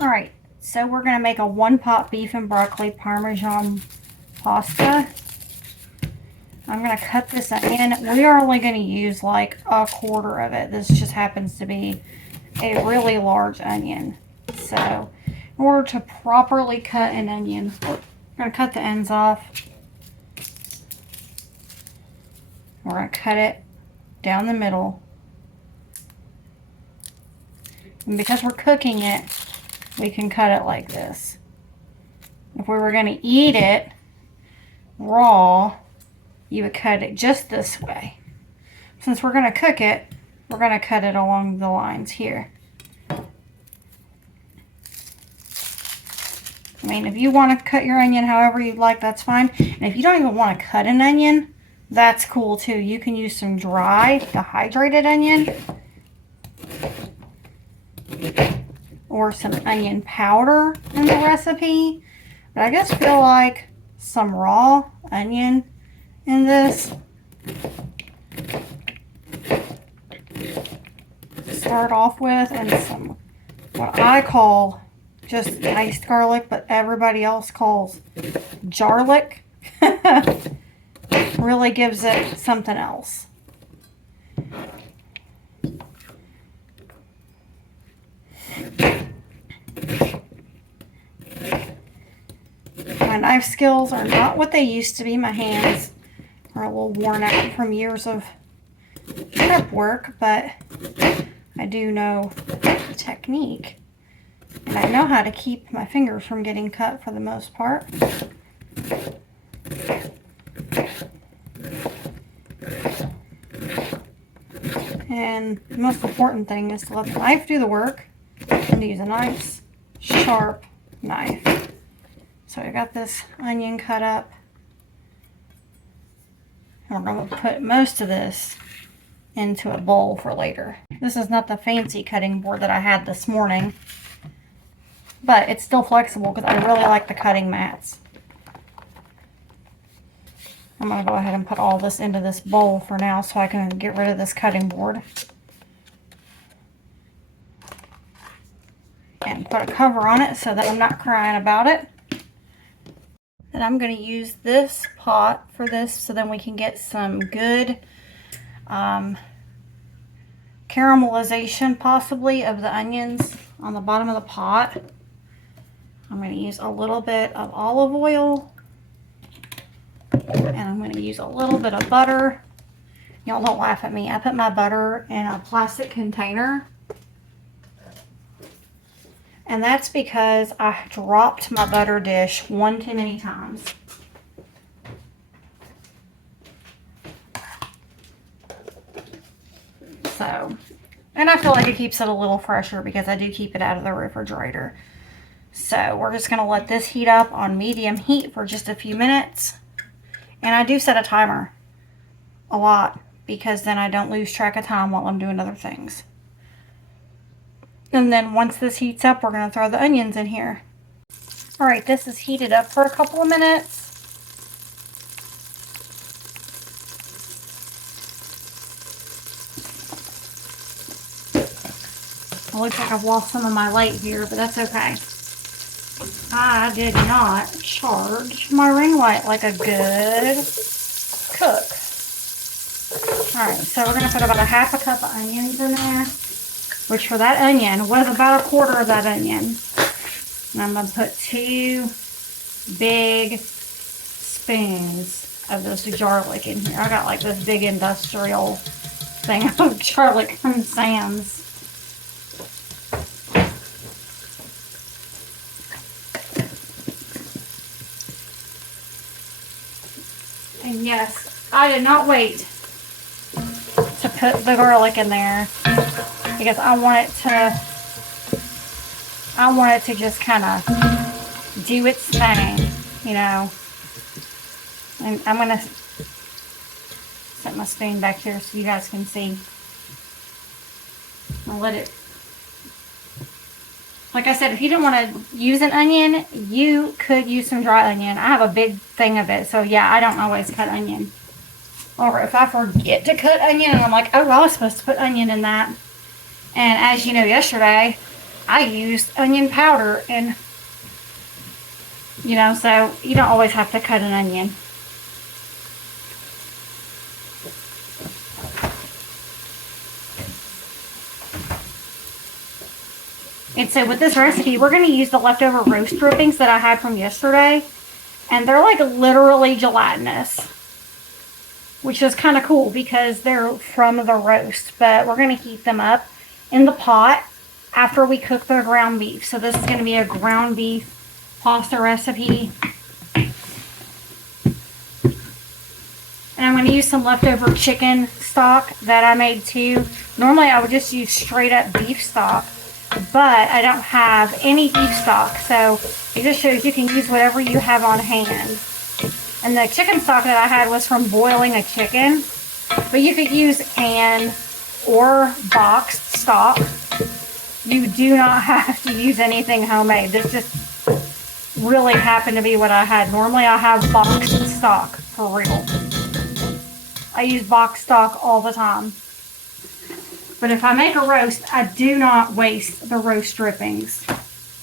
All right, so we're gonna make a 1-pot beef and broccoli Parmesan pasta. I'm gonna cut this onion. We are only gonna use like 1/4 of it. This just happens to be a really large onion. So in order to properly cut an onion, we're gonna cut the ends off. We're gonna cut it down the middle. And because we're cooking it, we can cut it like this. If we were going to eat it raw, you would cut it just this way. Since we're going to cook it, we're going to cut it along the lines here. I mean, if you want to cut your onion however you'd like, that's fine. And if you don't even want to cut an onion, that's cool too. You can use some dry, dehydrated onion, or some onion powder in the recipe. But I just feel like some raw onion in this. Start off with, and some what I call just diced garlic, but everybody else calls jarlic. Really gives it something else. My knife skills are not what they used to be. My hands are a little worn out from years of prep work, but I do know the technique. And I know how to keep my fingers from getting cut for the most part. And the most important thing is to let the knife do the work and to use a nice, sharp knife. So I got this onion cut up. And we're going to put most of this into a bowl for later. This is not the fancy cutting board that I had this morning, but it's still flexible because I really like the cutting mats. I'm going to go ahead and put all this into this bowl for now so I can get rid of this cutting board. And put a cover on it so that I'm not crying about it. And I'm going to use this pot for this so then we can get some good caramelization possibly of the onions on the bottom of the pot. I'm going to use a little bit of olive oil. And I'm going to use a little bit of butter. Y'all don't laugh at me. I put my butter in a plastic container. And that's because I dropped my butter dish one too many times. So, and I feel like it keeps it a little fresher because I do keep it out of the refrigerator. So we're just going to let this heat up on medium heat for just a few minutes. And I do set a timer a lot because then I don't lose track of time while I'm doing other things. And then once this heats up, we're going to throw the onions in here. All right, this is heated up for a couple of minutes. It looks like I've lost some of my light here, but that's okay. I did not charge my ring light like a good cook. Alright, so we're going to put about a half a cup of onions in there, which for that onion was about 1/4 of that onion. And I'm going to put 2 big spoons of this garlic in here. I got like this big industrial thing of garlic from Sam's. And yes, I did not wait to put the garlic in there because I want it to just kind of do its thing, you know. And I'm going to set my spoon back here so you guys can see. I'll let it. Like I said, if you don't want to use an onion, you could use some dry onion. I have a big thing of it, so yeah, I don't always cut onion. Or if I forget to cut onion and I'm like, oh, well, I was supposed to put onion in that. And as you know, yesterday, I used onion powder, and you know, so you don't always have to cut an onion. And so with this recipe, we're going to use the leftover roast drippings that I had from yesterday. And they're like literally gelatinous, which is kind of cool because they're from the roast. But we're going to heat them up in the pot after we cook the ground beef. So this is going to be a ground beef pasta recipe. And I'm going to use some leftover chicken stock that I made too. Normally I would just use straight up beef stock, but I don't have any beef stock, so it just shows you can use whatever you have on hand. And the chicken stock that I had was from boiling a chicken, but you could use canned or boxed stock. You do not have to use anything homemade. This just really happened to be what I had. Normally I have boxed stock, for real. I use boxed stock all the time. But if I make a roast, I do not waste the roast drippings.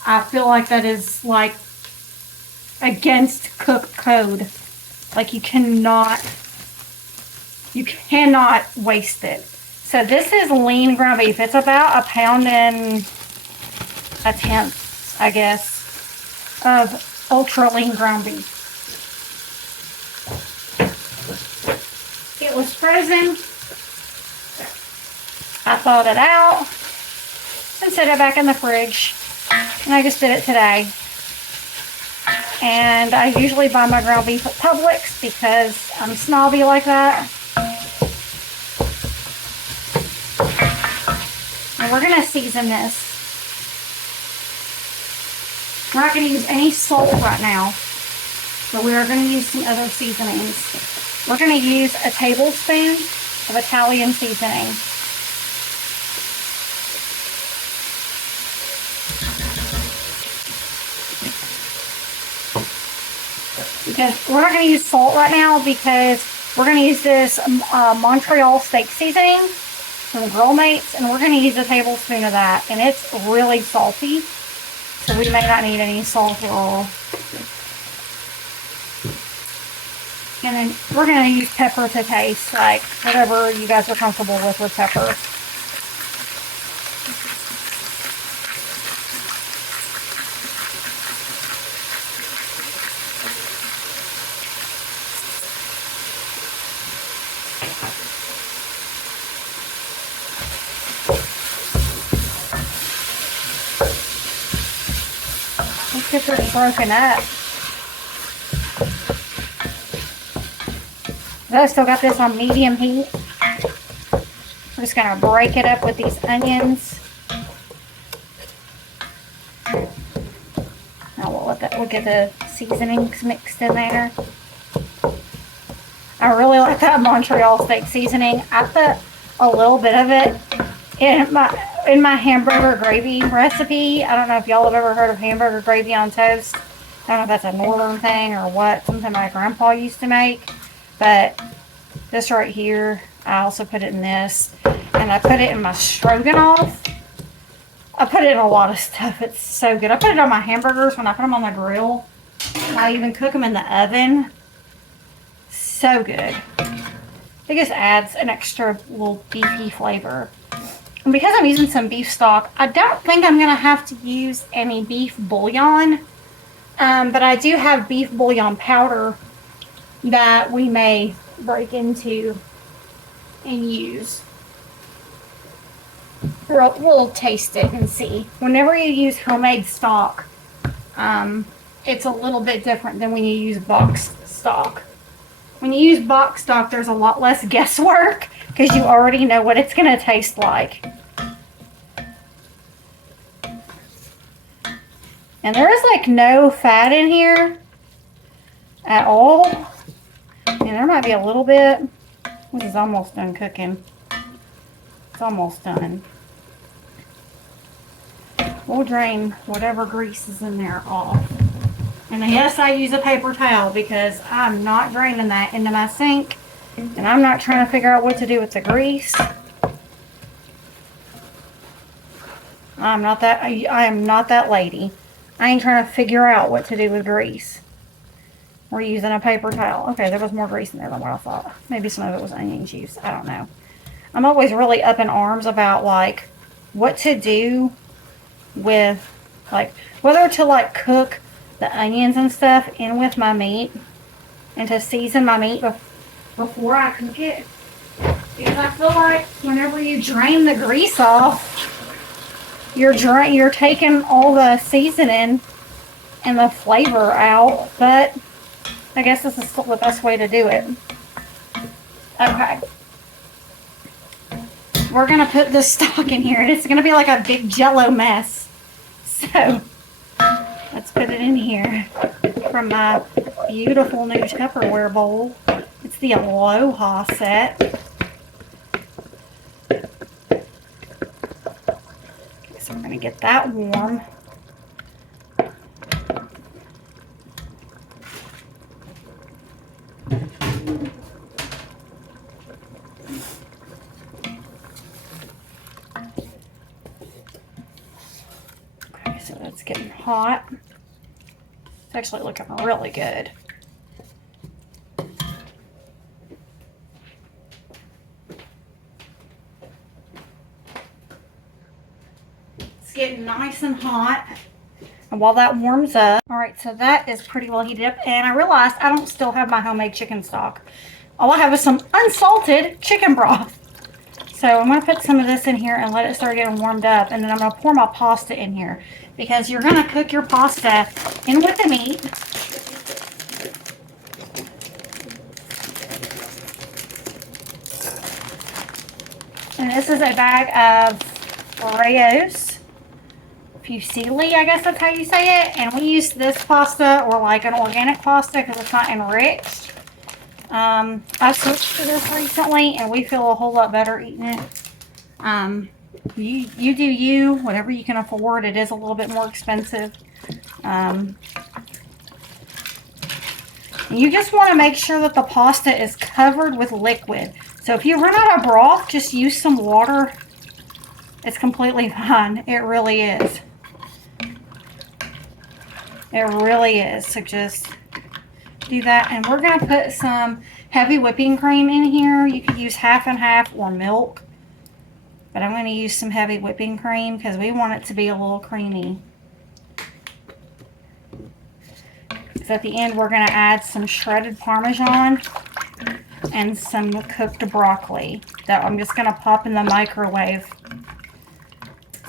I feel like that is like against cook code. Like you cannot waste it. So this is lean ground beef. It's about 1 pound and 1/10, I guess, of ultra lean ground beef. It was frozen. I thawed it out and set it back in the fridge, and I just did it today. And I usually buy my ground beef at Publix because I'm snobby like that. And we're going to season this. We're not going to use any salt right now, but we are going to use some other seasonings. We're going to use a tablespoon of Italian seasoning. Because we're not going to use salt right now because we're going to use this Montreal steak seasoning from Grill Mates, and we're going to use a tablespoon of that, and it's really salty, so we may not need any salt at all. And then we're going to use pepper to taste, like whatever you guys are comfortable with pepper. These peppers are broken up. I still got this on medium heat. We're just going to break it up with these onions. Now we'll get the seasonings mixed in there. I really like that Montreal steak seasoning. I put a little bit of it in my hamburger gravy recipe. I don't know if y'all have ever heard of hamburger gravy on toast. I don't know if that's a northern thing or what. Something my grandpa used to make. But this right here, I also put it in this. And I put it in my stroganoff. I put it in a lot of stuff. It's so good. I put it on my hamburgers when I put them on the grill. I even cook them in the oven. So good. It just adds an extra little beefy flavor. And because I'm using some beef stock, I don't think I'm going to have to use any beef bouillon. But I do have beef bouillon powder that we may break into and use. We'll taste it and see. Whenever you use homemade stock, it's a little bit different than when you use boxed stock. When you use box stock, there's a lot less guesswork because you already know what it's going to taste like. And there is like no fat in here at all. And there might be a little bit. This is almost done cooking. It's almost done. We'll drain whatever grease is in there off. And yes, I use a paper towel because I'm not draining that into my sink. And I'm not trying to figure out what to do with the grease. I am not that lady. I ain't trying to figure out what to do with grease. We're using a paper towel. Okay, there was more grease in there than what I thought. Maybe some of it was onion juice. I don't know. I'm always really up in arms about, like, what to do with, like, whether to, like, cook the onions and stuff in with my meat and to season my meat before I cook it. Because I feel like whenever you drain the grease off, you're taking all the seasoning and the flavor out, but I guess this is still the best way to do it. Okay. We're going to put this stock in here, and it's going to be like a big Jell-O mess. So, let's put it in here from my beautiful new Tupperware bowl. It's the Aloha set. Okay, so we're going to get that warm. So that's getting hot. It's actually looking really good. It's getting nice and hot. And while that warms up, all right, so that is pretty well heated up. And I realized I don't still have my homemade chicken stock. All I have is some unsalted chicken broth. So I'm going to put some of this in here and let it start getting warmed up. And then I'm going to pour my pasta in here. Because you're going to cook your pasta in with the meat. And this is a bag of Oreos. Fusilli, I guess that's how you say it. And we use this pasta or like an organic pasta because it's not enriched. I switched to this recently and we feel a whole lot better eating it. You do you, whatever you can afford. It is a little bit more expensive. You just want to make sure that the pasta is covered with liquid. So if you run out of broth, just use some water. It's completely fine. It really is. It really is. So just do that. And we're going to put some heavy whipping cream in here. You could use half and half or milk. But I'm going to use some heavy whipping cream because we want it to be a little creamy. So at the end, we're going to add some shredded Parmesan and some cooked broccoli that I'm just going to pop in the microwave.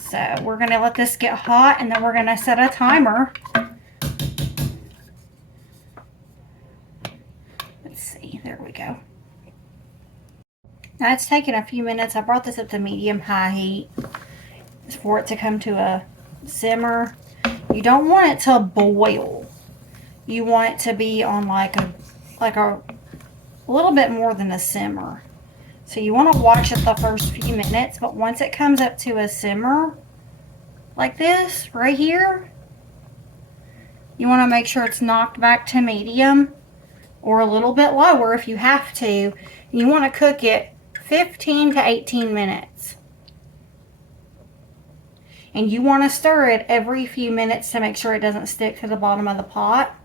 So we're going to let this get hot and then we're going to set a timer. Let's see, there we go. Now it's taken a few minutes. I brought this up to medium-high heat for it to come to a simmer. You don't want it to boil. You want it to be on like a little bit more than a simmer. So you want to watch it the first few minutes, but once it comes up to a simmer like this right here, you want to make sure it's knocked back to medium or a little bit lower if you have to. You want to cook it 15 to 18 minutes. And you want to stir it every few minutes to make sure it doesn't stick to the bottom of the pot.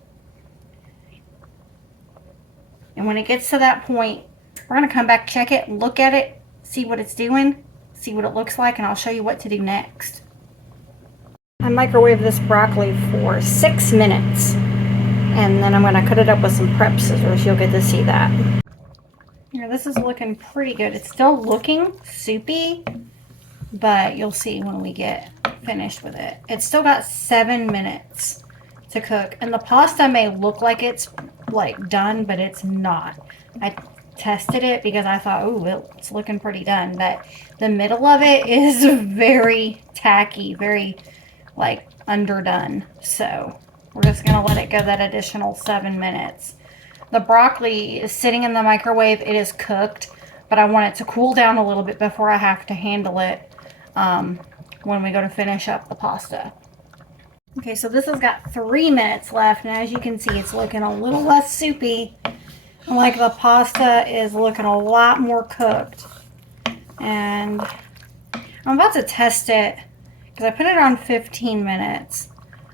And when it gets to that point, we're going to come back, check it, look at it, see what it's doing, see what it looks like, and I'll show you what to do next. I microwave this broccoli for 6 minutes. And then I'm going to cut it up with some prep scissors. You'll get to see that. Here, this is looking pretty good. It's still looking soupy, but you'll see when we get finished with it. It's still got 7 minutes to cook. And the pasta may look like it's like done, but it's not. I tested it because I thought, ooh, it's looking pretty done. But the middle of it is very tacky, very like underdone. So we're just going to let it go that additional 7 minutes. The broccoli is sitting in the microwave. It is cooked, but I want it to cool down a little bit before I have to handle it when we go to finish up the pasta. Okay, so this has got 3 minutes left, and as you can see, it's looking a little less soupy. Like the pasta is looking a lot more cooked. And I'm about to test it because I put it on 15 minutes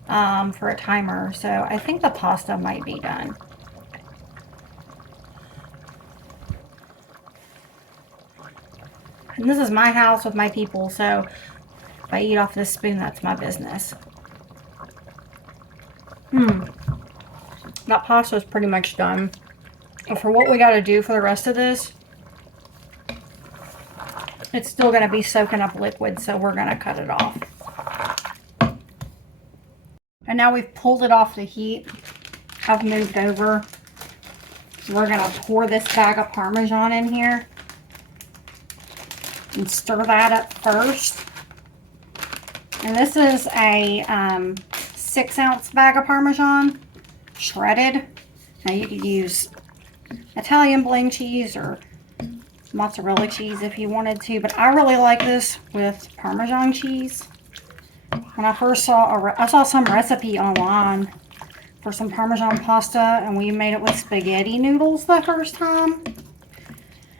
for a timer, so I think the pasta might be done. And this is my house with my people, so if I eat off this spoon, that's my business. That pasta is pretty much done. And for what we got to do for the rest of this, it's still going to be soaking up liquid, so we're going to cut it off. And now we've pulled it off the heat. I've moved over. We're going to pour this bag of Parmesan in here and stir that up first. And this is a 6-ounce bag of Parmesan, shredded. Now you could use Italian blend cheese or mozzarella cheese if you wanted to, but I really like this with Parmesan cheese. When I first saw I saw some recipe online for some Parmesan pasta, and we made it with spaghetti noodles the first time.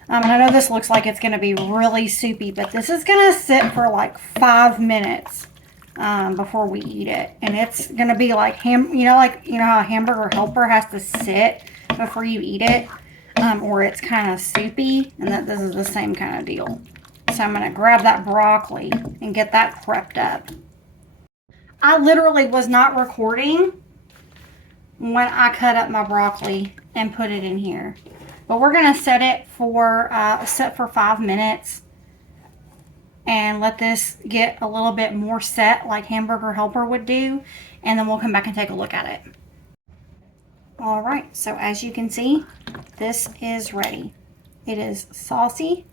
And I know this looks like it's going to be really soupy, but this is going to sit for like 5 minutes before we eat it. And it's going to be like, you know how a hamburger helper has to sit before you eat it? Or it's kind of soupy, and this is the same kind of deal. So I'm going to grab that broccoli and get that prepped up. I literally was not recording when I cut up my broccoli and put it in here. But we're going to set it for 5 minutes and let this get a little bit more set like hamburger helper would do, and then we'll come back and take a look at it. All right, so as you can see, this is ready. It is saucy.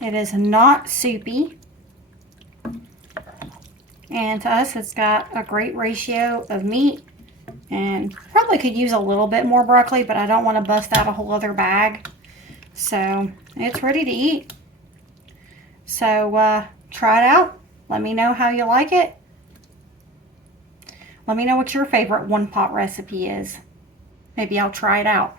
It is not soupy. And to us, it's got a great ratio of meat, and probably could use a little bit more broccoli, but I don't want to bust out a whole other bag. So it's ready to eat. So try it out. Let me know how you like it. Let me know what your favorite one-pot recipe is. Maybe I'll try it out.